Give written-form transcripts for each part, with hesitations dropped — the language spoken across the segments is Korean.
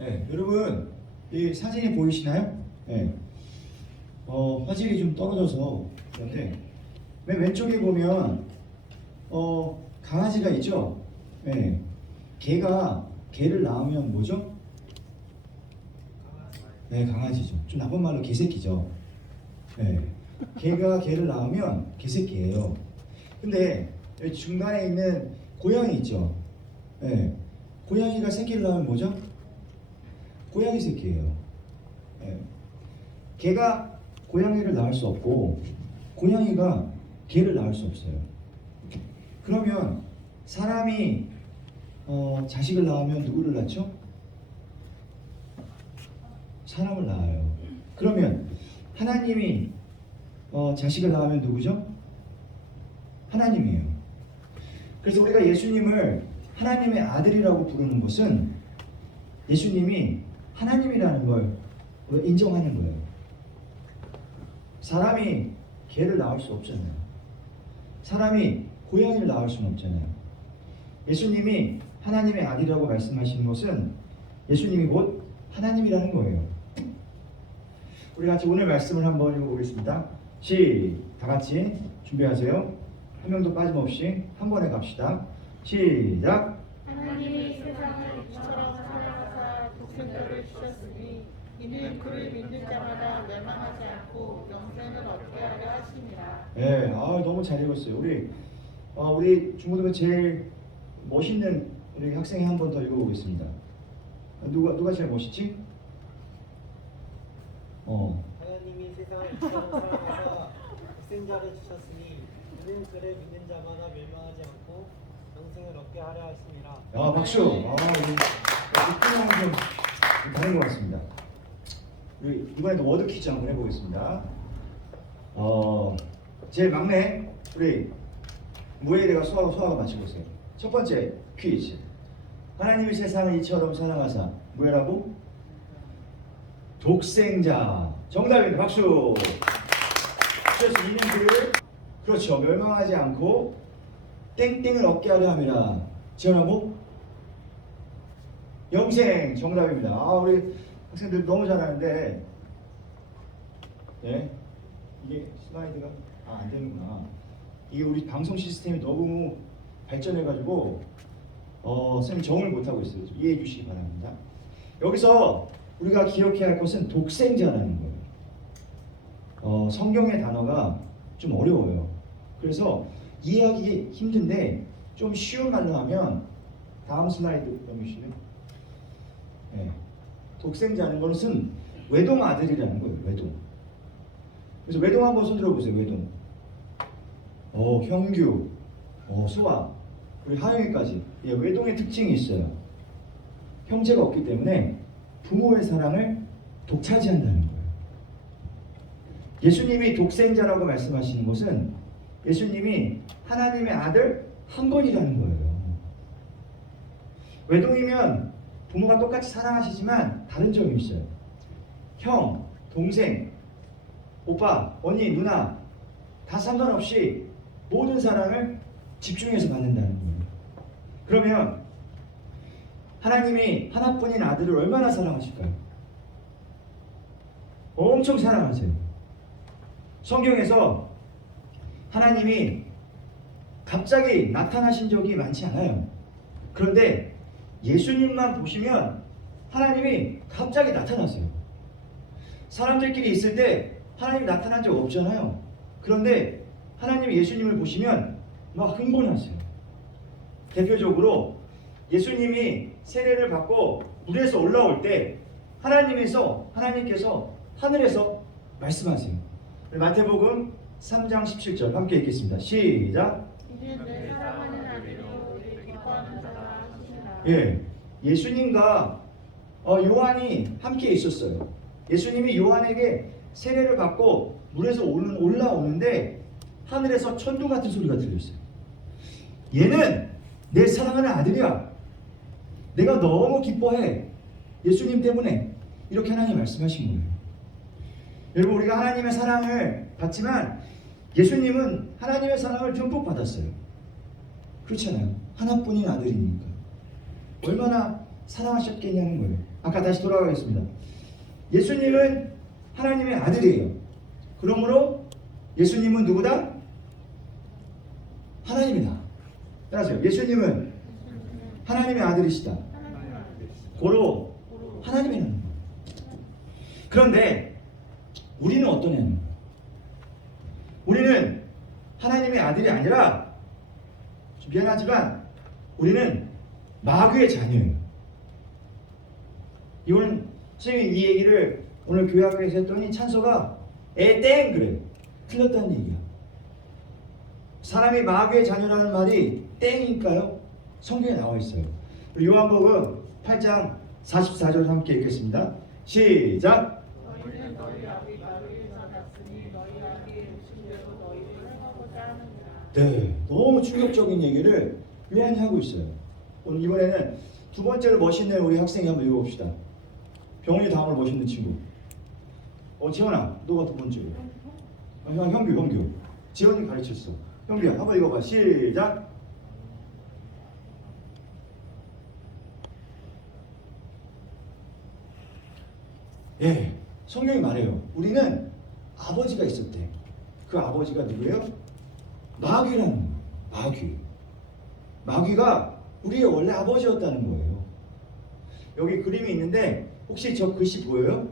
네, 여러분 이 사진이 보이시나요? 네. 화질이 좀 떨어져서 그런데 맨 왼쪽에 보면 강아지가 있죠? 네. 개를 낳으면 뭐죠? 네, 강아지죠. 좀 나쁜 말로 개새끼죠. 네. 개를 낳으면 개새끼예요. 근데 여기 중간에 있는 고양이 있죠? 네. 고양이가 새끼를 낳으면 뭐죠? 고양이 새끼예요. 네. 개가 고양이를 낳을 수 없고 고양이가 개를 낳을 수 없어요. 그러면 사람이 자식을 낳으면 누구를 낳죠? 사람을 낳아요. 그러면 하나님이 자식을 낳으면 누구죠? 하나님이에요. 그래서 우리가 예수님을 하나님의 아들이라고 부르는 것은 예수님이 하나님이라는 걸 인정하는 거예요. 사람이 개를 낳을 수 없잖아요. 사람이 고양이를 낳을 수는 없잖아요. 예수님이 하나님의 아들이라고 말씀하시는 것은 예수님이 곧 하나님이라는 거예요. 우리 같이 오늘 말씀을 한번 읽어보겠습니다. 다 같이 준비하세요. 한 명도 빠짐없이 한 번에 갑시다. 시작. 하나님이 세상을 이처럼 사랑하사 독생자를 주셨으니 이는 그를 믿는 자마다 멸망하지 않고 영생을 얻게 하려 하심이라. 네, 너무 잘 읽었어요. 우리 중고등부 제일 멋있는 우리 학생이 한 번 더 읽어보겠습니다. 누가 제일 멋있지? 하나님이 세상을 이처럼 사랑하사 독생자를 주셨으니 이는 그를 믿는 자마다 멸망하지 않고 영생을 얻게 하려 하심이라. 박수. 좀 다른 것 같습니다. 우리 이번에도 워드 퀴즈 한번 해보겠습니다. 제일 막내 우리 무에이드가 소화가 맞춰보세요. 첫 번째 퀴즈. 하나님이 세상을 이처럼 사랑하사 뭐라고? 독생자. 정답입니다. 박수. 그래서 이는 그를 그렇죠. 멸망하지 않고 땡땡을 얻게 하려 함이라. 지원하고 영생. 정답입니다. 우리 학생들 너무 잘하는데 네 이게 슬라이드가 안 되는구나. 이게 우리 방송 시스템이 너무 발전해가지고 선생님 정을 못하고 있어요. 이해해 주시기 바랍니다. 여기서 우리가 기억해야 할 것은 독생자라는 거예요. 성경의 단어가 좀 어려워요. 그래서 이해하기 힘든데 좀 쉬운 말로 하면 다음 슬라이드 넘기시면 네. 독생자는 것은 외동 아들이라는 거예요. 외동. 그래서 외동 한번 손 들어보세요. 외동. 형규, 수아, 그리고 하영이까지. 외동의 특징이 있어요. 형제가 없기 때문에 부모의 사랑을 독차지한다는 거예요. 예수님이 독생자라고 말씀하시는 것은 예수님이 하나님의 아들 한 분이라는 거예요. 외동이면 부모가 똑같이 사랑하시지만 다른 점이 있어요. 형, 동생, 오빠, 언니, 누나 다 상관없이 모든 사랑을 집중해서 받는다는 거예요. 그러면 하나님이 하나뿐인 아들을 얼마나 사랑하실까요? 엄청 사랑하세요. 성경에서 하나님이 갑자기 나타나신 적이 많지 않아요. 그런데 예수님만 보시면 하나님이 갑자기 나타나세요. 사람들끼리 있을 때 하나님이 나타난 적 없잖아요. 그런데 하나님이 예수님을 보시면 막 흥분하세요. 대표적으로 예수님이 세례를 받고 물에서 올라올 때 하나님께서 하늘에서 말씀하세요. 마태복음 3장 17절 함께 읽겠습니다. 시작. 이는 내 사랑하는 아들이요 내 기뻐하는 자라 하시니라. 예, 예수님과 요한이 함께 있었어요. 예수님이 요한에게 세례를 받고 물에서 올라오는데 하늘에서 천둥 같은 소리가 들렸어요. 얘는 내 사랑하는 아들이야. 내가 너무 기뻐해. 예수님 때문에. 이렇게 하나님 말씀하신 거예요. 여러분, 우리가 하나님의 사랑을 받지만 예수님은 하나님의 사랑을 듬뿍 받았어요. 그렇잖아요. 하나뿐인 아들이니까. 얼마나 사랑하셨겠냐는 거예요. 아까 다시 돌아가겠습니다. 예수님은 하나님의 아들이에요. 그러므로 예수님은 누구다? 하나님이다. 따라하세요. 예수님은 하나님의 아들이시다. 고로 하나님의 아들. 그런데 우리는 어떠냐면, 우리는 하나님의 아들이 아니라, 좀 미안하지만 우리는 마귀의 자녀예요. 이거는 선생님이 이 얘기를 오늘 교회학교에서 했더니 찬서가 땡 그래. 틀렸다는 얘기야. 사람이 마귀의 자녀라는 말이 땡일까요? 성경에 나와 있어요. 요한복음 8장 44절 함께 읽겠습니다. 시작. 너희는 너희 아비 마귀에서 났으니 너희 아비의 욕심대로 너희를 행하고자 하느니라. 네, 너무 충격적인 얘기를 요한이 하고 있어요. 오늘 이번에는 두 번째로 멋있는 우리 학생이 한번 읽어봅시다. 병원이 다음으로 멋있는 친구. 지원아, 너가 두 번째로. 형규. 지원이 가르쳤어. 형규야, 한번 읽어봐. 시작. 예, 성경이 말해요. 우리는 아버지가 있었대. 그 아버지가 누구예요? 마귀라는 거예요. 마귀가 우리의 원래 아버지였다는 거예요. 여기 그림이 있는데 혹시 저 글씨 보여요?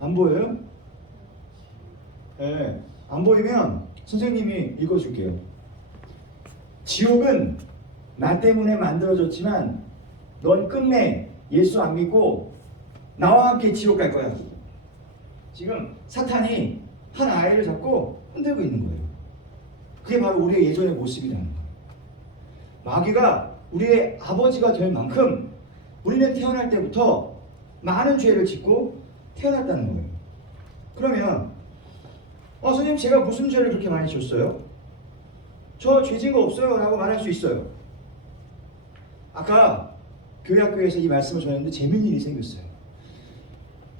안 보여요? 네, 안 보이면 선생님이 읽어줄게요. 지옥은 나 때문에 만들어졌지만 넌 끝내 예수 안 믿고 나와 함께 지옥 갈 거야. 지금 사탄이 한 아이를 잡고 흔들고 있는 거예요. 그게 바로 우리의 예전의 모습이라는 거예요. 마귀가 우리의 아버지가 될 만큼 우리는 태어날 때부터 많은 죄를 짓고 태어났다는 거예요. 그러면 선생님 제가 무슨 죄를 그렇게 많이 졌어요? 저 죄 진 거 없어요 라고 말할 수 있어요. 아까 교회학교에서 이 말씀을 전했는데 재밌는 일이 생겼어요.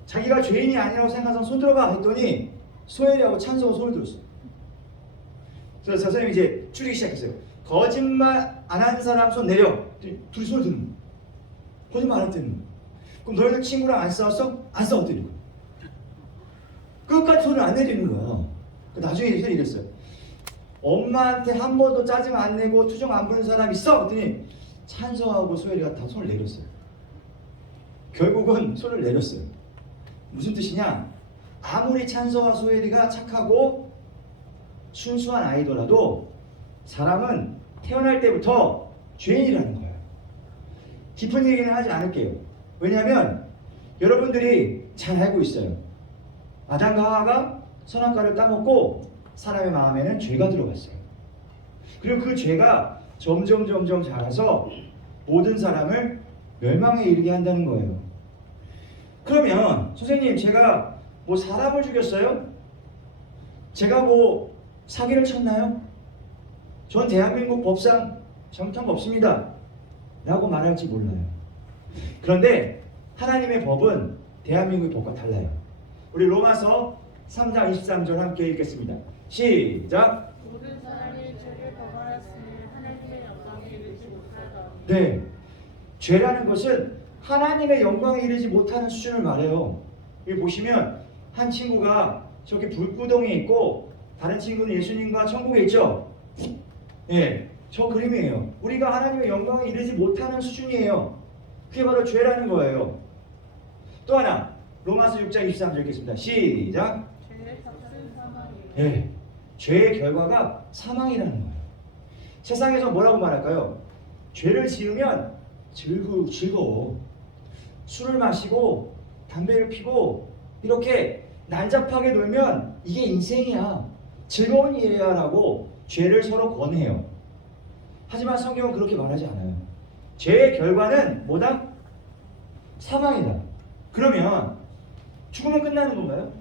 자기가 죄인이 아니라고 생각해서 손 들어봐 했더니 소엘이하고 찬성은 손을 들었어요. 그래서 선생님이 이제 줄이기 시작했어요. 거짓말 안 한 사람 손 내려. 둘이 손을 드는 거예요. 거짓말 안 했다는 거예요. 그럼 너희들 친구랑 안 싸웠어? 안 싸웠더니 거예요. 끝까지 손을 안 내리는 거야. 나중에 선생님이 이랬어요. 엄마한테 한 번도 짜증 안 내고 투정 안 부는 사람 있어? 그랬더니 찬성하고 소엘이가 다 손을 내렸어요. 결국은 손을 내렸어요. 무슨 뜻이냐? 아무리 찬서와 소엘이가 착하고 순수한 아이더라도 사람은 태어날 때부터 죄인이라는 거예요. 깊은 얘기는 하지 않을게요. 왜냐하면 여러분들이 잘 알고 있어요. 아담과 하와가 선악과를 따먹고 사람의 마음에는 죄가 들어갔어요. 그리고 그 죄가 점점 자라서 모든 사람을 멸망에 이르게 한다는 거예요. 그러면 선생님 제가 뭐 사람을 죽였어요? 제가 뭐 사기를 쳤나요? 전 대한민국 법상 잘못한 거 없습니다 라고 말할지 몰라요. 그런데 하나님의 법은 대한민국의 법과 달라요. 우리 로마서 3장 23절 함께 읽겠습니다. 시작. 모든 사람이 죄를 범하였으니 하나님의 영광에 이르지 못하더니. 네, 죄라는 것은 하나님의 영광에 이르지 못하는 수준을 말해요. 여기 보시면 한 친구가 저기 불구덩이에 있고 다른 친구는 예수님과 천국에 있죠. 예, 저 그림이에요. 우리가 하나님의 영광에 이르지 못하는 수준이에요. 그게 바로 죄라는 거예요. 또 하나 로마서 6장 23절 읽겠습니다. 시작. 죄의 값은 사망이요. 예, 죄의 결과가 사망이라는 거예요. 세상에서 뭐라고 말할까요? 죄를 지으면 즐거워. 술을 마시고 담배를 피고 이렇게 난잡하게 놀면 이게 인생이야. 즐거운 일이야 라고 죄를 서로 권해요. 하지만 성경은 그렇게 말하지 않아요. 죄의 결과는 뭐다? 사망이다. 그러면 죽으면 끝나는 건가요?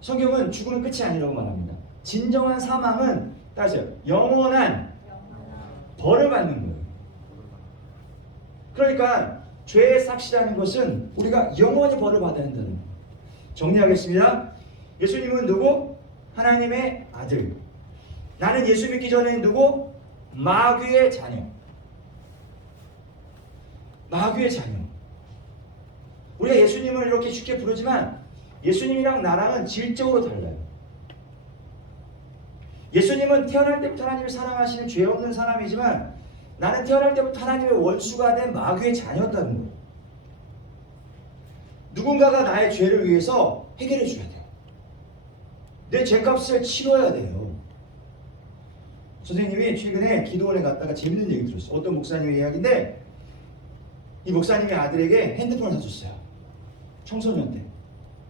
성경은 죽으면 끝이 아니라고 말합니다. 진정한 사망은 따라서 영원한 벌을 받는 거예요. 그러니까 죄의 삭시라는 것은 우리가 영원히 벌을 받아야 한다는 거예요. 정리하겠습니다. 예수님은 누구? 하나님의 아들. 나는 예수 믿기 전에 누구? 마귀의 자녀. 마귀의 자녀. 우리가 예수님을 이렇게 쉽게 부르지만 예수님이랑 나랑은 질적으로 달라요. 예수님은 태어날 때부터 하나님을 사랑하시는 죄 없는 사람이지만 나는 태어날 때부터 하나님의 원수가 된 마귀의 자녀였다는 거예요. 누군가가 나의 죄를 위해서 해결해 줘야 돼요. 내 죄값을 치러야 돼요. 선생님이 최근에 기도원에 갔다가 재밌는 얘기 들었어요. 어떤 목사님의 이야기인데 이 목사님의 아들에게 핸드폰을 사줬어요. 청소년 때.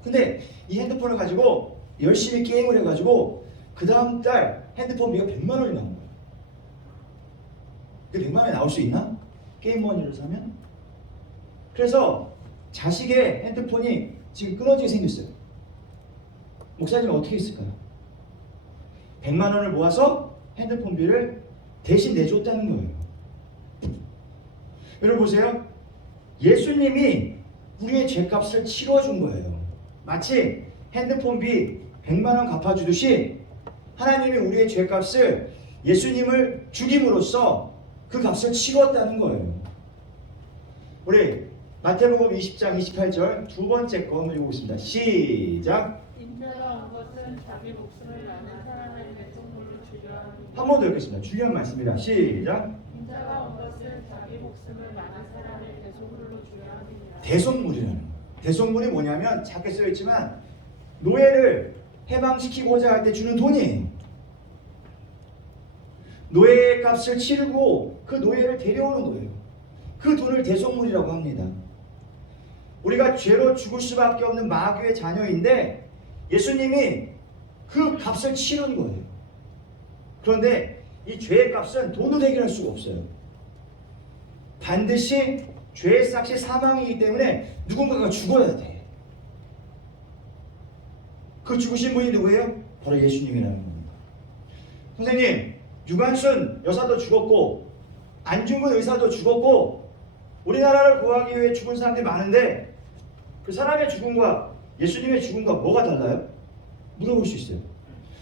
근데 이 핸드폰을 가지고 열심히 게임을 해가지고 그 다음 달 핸드폰비가 100만 원이 나온 거예요. 그 100만 원이 나올 수 있나? 게임머니를 사면? 그래서 자식의 핸드폰이 지금 끊어지게 생겼어요. 목사님은 어떻게 했을까요? 100만 원을 모아서 핸드폰비를 대신 내줬다는 거예요. 여러분 보세요. 예수님이 우리의 죄값을 치러준 거예요. 마치 핸드폰비 100만 원 갚아주듯이 하나님이 우리의 죄값을 예수님을 죽임으로써 그 값을 치렀다는 거예요. 우리 마태복음 20장 28절 두 번째 거 한번 읽어보겠습니다. 시작. 인자가 온 것은 자기 목숨을 많은 사람의 대속물로 주려 함이라. 한 번 더 읽겠습니다. 중요한 말씀입니다. 시작. 인자가 온 것은 자기 목숨을 많은 사람의 대속물로 주려 함이라. 대속물이라는 거예요. 대속물이 뭐냐면 작게 써있지만 노예를 해방시키고자 할 때 주는 돈이에요. 노예의 값을 치르고 그 노예를 데려오는 거예요. 그 돈을 대속물이라고 합니다. 우리가 죄로 죽을 수밖에 없는 마귀의 자녀인데 예수님이 그 값을 치른 거예요. 그런데 이 죄의 값은 돈으로 해결할 수가 없어요. 반드시 죄의 삭시 사망이기 때문에 누군가가 죽어야 돼. 그 죽으신 분이 누구예요? 바로 예수님이라는 겁니다. 선생님, 유관순 여사도 죽었고 안중근 의사도 죽었고 우리나라를 구하기 위해 죽은 사람들이 많은데 그 사람의 죽음과 예수님의 죽음과 뭐가 달라요? 물어볼 수 있어요.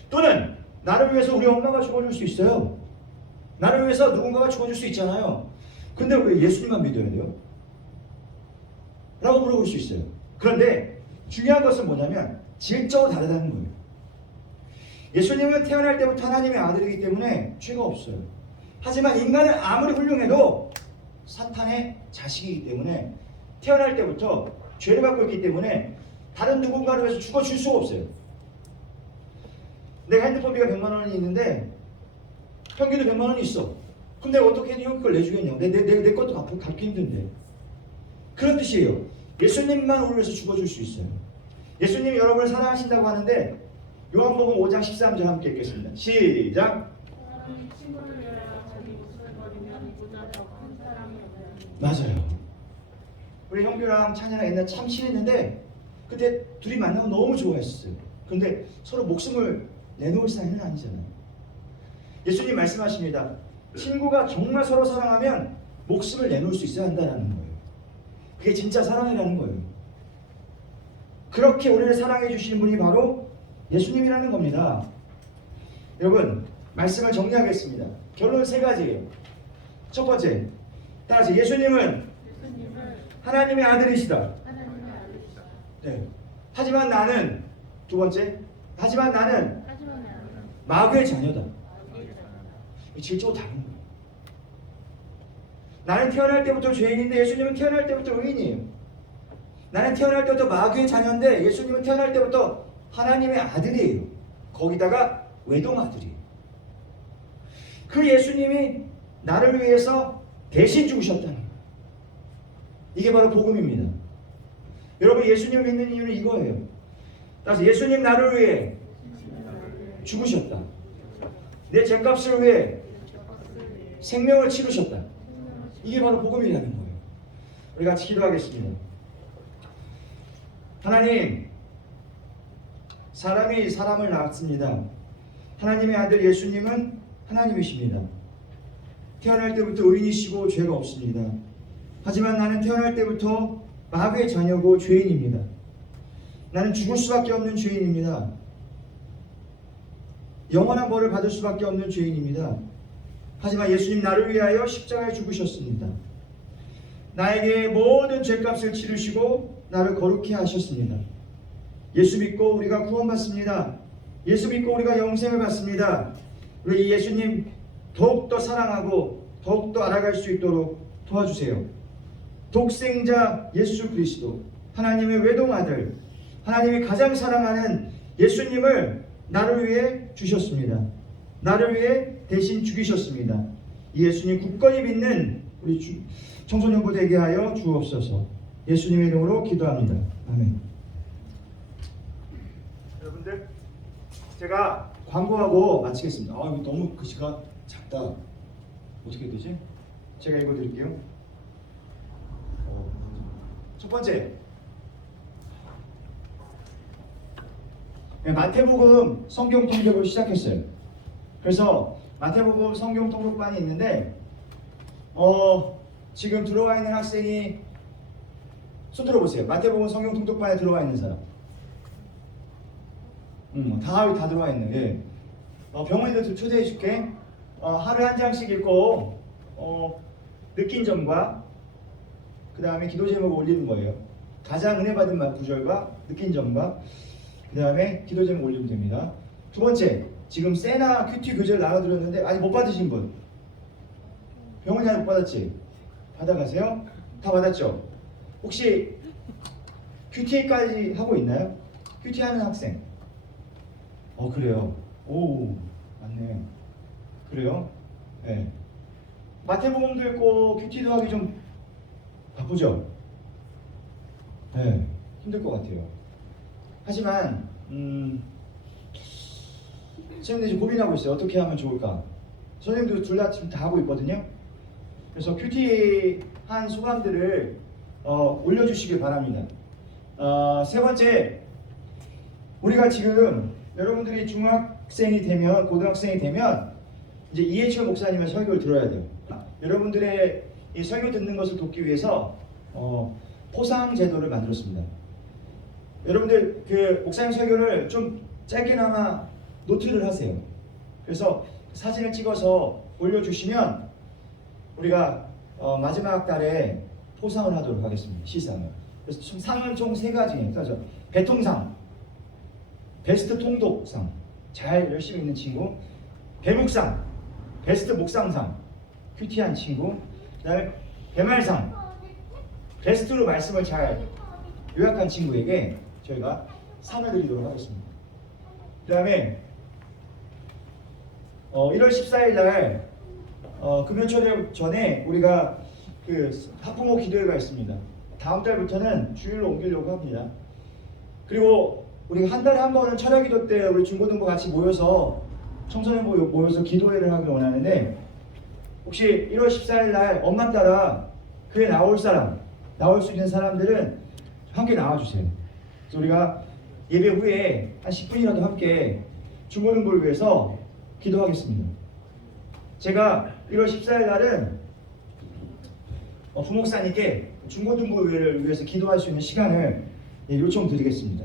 또는 나를 위해서 우리 엄마가 죽어줄 수 있어요. 나를 위해서 누군가가 죽어줄 수 있잖아요. 근데 왜 예수님만 믿어야 돼요? 라고 물어볼 수 있어요. 그런데 중요한 것은 뭐냐면 질적으로 다르다는 거예요. 예수님은 태어날 때부터 하나님의 아들이기 때문에 죄가 없어요. 하지만 인간은 아무리 훌륭해도 사탄의 자식이기 때문에 태어날 때부터 죄를 갖고 있기 때문에 다른 누군가를 위해서 죽어줄 수가 없어요. 내가 핸드폰비가 100만 원이 있는데 형기도 100만 원이 있어. 그럼 내가 어떻게 해도 형기 걸 내주겠냐고. 내 것도 갚기 힘든데. 그런 뜻이에요. 예수님만 우리를 위해서 죽어줄 수 있어요. 예수님이 여러분을 사랑하신다고 하는데 요한복음 5장 13절 함께 읽겠습니다. 시작. 사람이 친구를 위하여 자기 목숨을 버리면 이보다 더 큰 사랑이 없나니. 맞아요. 우리 형규랑 찬이랑 옛날 참 친했는데 그때 둘이 만나면 너무 좋아했었어요. 근데 서로 목숨을 내놓을 사이는 아니잖아요. 예수님 말씀하십니다. 친구가 정말 서로 사랑하면 목숨을 내놓을 수 있어야 한다는 거예요. 그게 진짜 사랑이라는 거예요. 그렇게 우리를 사랑해 주시는 분이 바로 예수님이라는 겁니다. 여러분, 말씀을 정리하겠습니다. 결론 세 가지예요. 첫 번째, 따라서 예수님은 하나님의 아들이시다. 하나님의 아들이시다. 네. 하지만 나는 두 번째, 하지만 나는 하지만 나는 마귀의 자녀다. 마귀의 자녀다. 질적으로 다른 거예요. 나는 태어날 때부터 죄인인데 예수님은 태어날 때부터 의인이에요. 나는 태어날 때부터 마귀의 자녀인데 예수님은 태어날 때부터 하나님의 아들이에요. 거기다가 외동 아들이에요. 그 예수님이 나를 위해서 대신 죽으셨다는 거예요. 이게 바로 복음입니다. 여러분, 예수님을 믿는 이유는 이거예요. 따라서 예수님 나를 위해 죽으셨다. 내 죄값을 위해 생명을 치르셨다. 이게 바로 복음이라는 거예요. 우리 같이 기도하겠습니다. 하나님, 사람이 사람을 낳았습니다. 하나님의 아들 예수님은 하나님이십니다. 태어날 때부터 의인이시고 죄가 없습니다. 하지만 나는 태어날 때부터 마귀의 자녀고 죄인입니다. 나는 죽을 수밖에 없는 죄인입니다. 영원한 벌을 받을 수밖에 없는 죄인입니다. 하지만 예수님 나를 위하여 십자가에 죽으셨습니다. 나에게 모든 죄값을 치르시고 나를 거룩히 하셨습니다. 예수 믿고 우리가 구원받습니다. 예수 믿고 우리가 영생을 받습니다. 우리 예수님 더욱더 사랑하고 더욱더 알아갈 수 있도록 도와주세요. 독생자 예수 그리스도, 하나님의 외동아들, 하나님이 가장 사랑하는 예수님을 나를 위해 주셨습니다. 나를 위해 대신 죽이셨습니다. 이 예수님 굳건히 믿는 우리 청소년부 되게 하여 주옵소서. 예수님의 이름으로 기도합니다. 아멘. 여러분들, 제가 광고하고 마치겠습니다. 이거 너무 글씨가 작다. 어떻게 되지? 제가 읽어드릴게요. 첫 번째, 마태복음 성경 통독을 시작했어요. 그래서 마태복음 성경 통독반이 있는데 지금 들어와 있는 학생이 손 들어보세요. 마태복음 성경 통독반에 들어와 있는 사람. 다 들어와 있는 게 병원에도 초대해 줄게. 하루에 한 장씩 읽고 느낀 점과 그 다음에 기도 제목을 올리는 거예요. 가장 은혜 받은 말 구절과 느낀 점과 그 다음에 기도 제목 올리면 됩니다. 두 번째, 지금 세나 큐티 교재를 나눠드렸는데 아직 못 받으신 분, 병원이 아직 못 받았지? 받아가세요. 다 받았죠? 혹시 큐티까지 하고 있나요? 큐티 하는 학생. 그래요. 오, 맞네요. 그래요? 네. 마태복음도 읽고 큐티도 하기 좀 바쁘죠? 네, 힘들 것 같아요. 하지만 선생님들이 지금 고민하고 있어요. 어떻게 하면 좋을까? 선생님도 둘 다 지금 다 하고 있거든요. 그래서 큐티 한 소감들을 올려주시길 바랍니다. 세 번째, 우리가 지금 여러분들이 중학생이 되면, 고등학생이 되면 이제 이해철 목사님의 설교를 들어야 돼요. 여러분들의 이 설교 듣는 것을 돕기 위해서 포상 제도를 만들었습니다. 여러분들 그 목사님 설교를 좀 짧게나마 노트를 하세요. 그래서 사진을 찍어서 올려주시면 우리가 마지막 달에 포상을 하도록 하겠습니다. 시상을. 그래서 상은 총 3가지예요. 그래서 배통상, 베스트 통독상, 잘 열심히 있는 친구, 배묵상, 베스트 묵상상, 큐티한 친구, 그다음에 배말상, 베스트로 말씀을 잘 요약한 친구에게 저희가 상을 드리도록 하겠습니다. 그 다음에 1월 14일 날 금요철 전에 우리가 그 학부모 기도회가 있습니다. 다음 달부터는 주일로 옮기려고 합니다. 그리고 우리 한 달에 한 번은 철야기도 때 우리 중고등부 같이 모여서 청소년부 모여서 기도회를 하길 원하는데, 혹시 1월 14일 날 엄마 따라 교회 나올 수 있는 사람들은 함께 나와주세요. 그래서 우리가 예배 후에 한 10분이라도 함께 중고등부를 위해서 기도하겠습니다. 제가 1월 14일 날은 부목사님께 중고등부를 위해서 기도할 수 있는 시간을 요청드리겠습니다.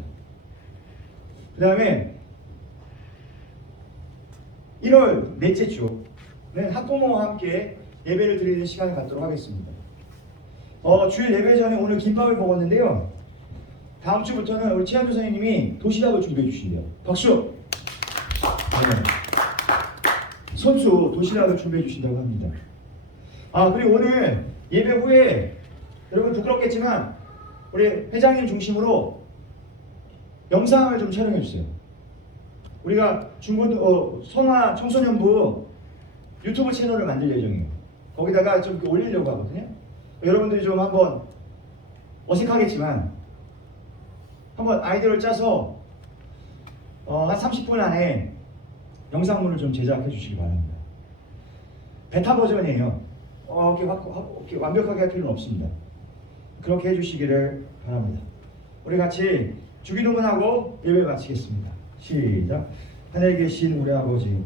그 다음에 1월 넷째 주는 학부모와 함께 예배를 드리는 시간을 갖도록 하겠습니다. 주일 예배 전에 오늘 김밥을 먹었는데요. 다음 주부터는 우리 최한주 선생님이 도시락을 준비해 주신대요. 박수! 네. 선수 도시락을 준비해 주신다고 합니다. 그리고 오늘 예배 후에 여러분 부끄럽겠지만 우리 회장님 중심으로 영상을 좀 촬영해 주세요. 우리가 성화 청소년부 유튜브 채널을 만들 예정이에요. 거기다가 좀 올리려고 하거든요. 여러분들이 좀 한번 어색하겠지만 한번 아이디어를 짜서 한 30분 안에 영상물을 좀 제작해 주시기 바랍니다. 베타 버전이에요. 이렇게 완벽하게 할 필요는 없습니다. 그렇게 해주시기를 바랍니다. 우리 같이 주기도문하고 예배 마치겠습니다. 시작. 하늘에 계신 우리 아버지,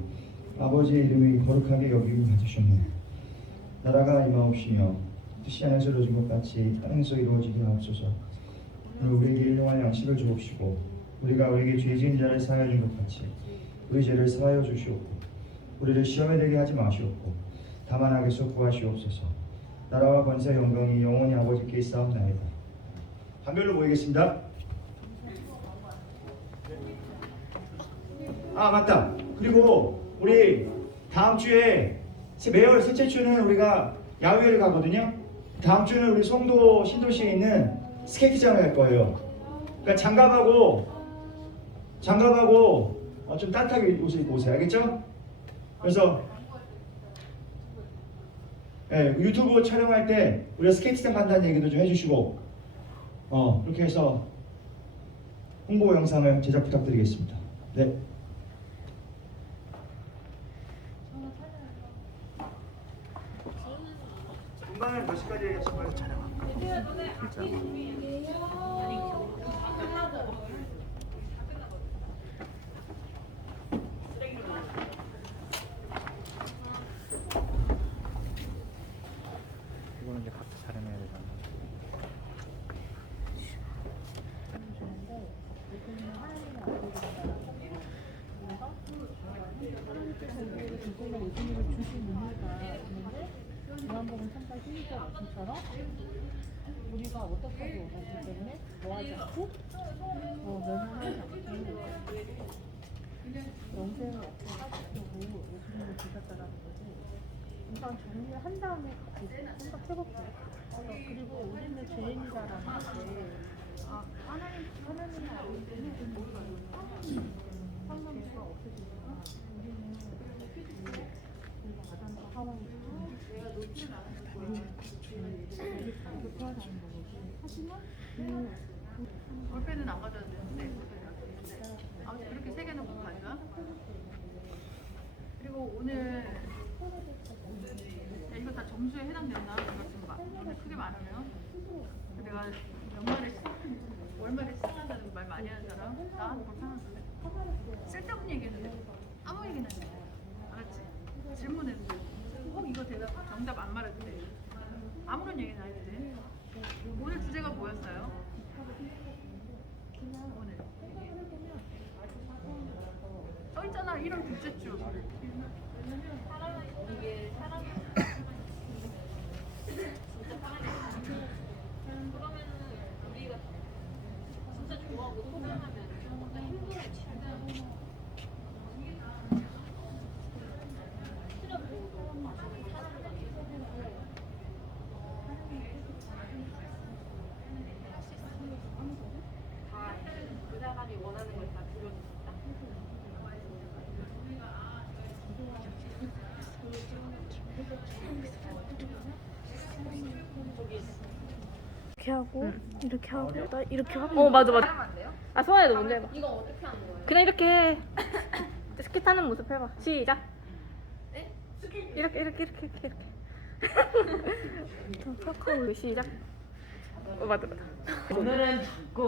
아버지의 이름이 거룩하게 여기고 가주셨네. 나라가 임하옵시며 뜻이 하늘에서 이루어진 것 같이 땅에서 이루어지게 하옵소서. 우리에게 일용할 양식을 주옵시고 우리가 우리에게 죄 지은 자를 사하여 준 것 같이 우리 죄를 사하여 주시옵고 우리를 시험에 들게 하지 마시옵고 다만 악에서 구하시옵소서. 나라와 권세 영광이 영원히 아버지께 있사옵나이다. 반별로 모이겠습니다. 아 맞다. 그리고 우리 다음 주에 매월 셋째 주는 우리가 야외를 가거든요. 다음 주는 우리 송도 신도시에 있는 스케이트장을 갈 거예요. 그러니까 장갑하고 좀 따뜻하게 옷을 입고 오세요. 알겠죠? 그래서 유튜브 촬영할 때 우리가 스케이트장 간다는 얘기도 좀 해주시고 그렇게 해서 홍보 영상을 제작 부탁드리겠습니다. 네. 중간에 몇 시까지 하시면 촬영할까? 이거는 이제 각자 촬영해야 되잖아. 요한복음 3장 12절 말씀처럼 우리가 어떻게 오셨기 때문에 뭐하지 않고 멸망하지 않고 영생을 얻게 하시려고 예수님을 주셨다라는 거지. 우선 정리를 한 다음에 같이 생각해볼게요. 그리고 우리는 죄인이다라는 건데 하나님의 아버지는 상관없이 없으시구나. 우리는 아담과 하와이고 볼펜은 안 가져야 되는데 아무튼 그렇게 세 개는 못 가져가. 그리고 오늘 야, 이거 다 점수에 해당되나? 이거 좀 오늘 크게 말하면 내가 월말에 시상한다는 말 많이 하는 사람 나한테 볼펜하는데 쓸데없는 얘기는 아무 얘기나 해. 알았지? 질문했는데 꼭 이거 정답 안 말해도 돼. 아무런 얘기나 해도 돼. 오늘 주제가 뭐였어요? 오늘 써있잖아. 1월 둘째 주. 이게 사람이 진짜 그러면은 우리가 진짜 좋아하고 소중하면 뭔가 힘들어 진짜 그 사람이 원하는 걸 다 들어준다. 이렇게 하고 이렇게 하고 나 이렇게 하고 맞아. 아 소아야 먼저 해봐. 이거 어떻게 하는 거예요? 그냥 이렇게 해. 스키 타는 모습 해봐. 시작. 네? 이렇게. 시작. 맞아. 오늘은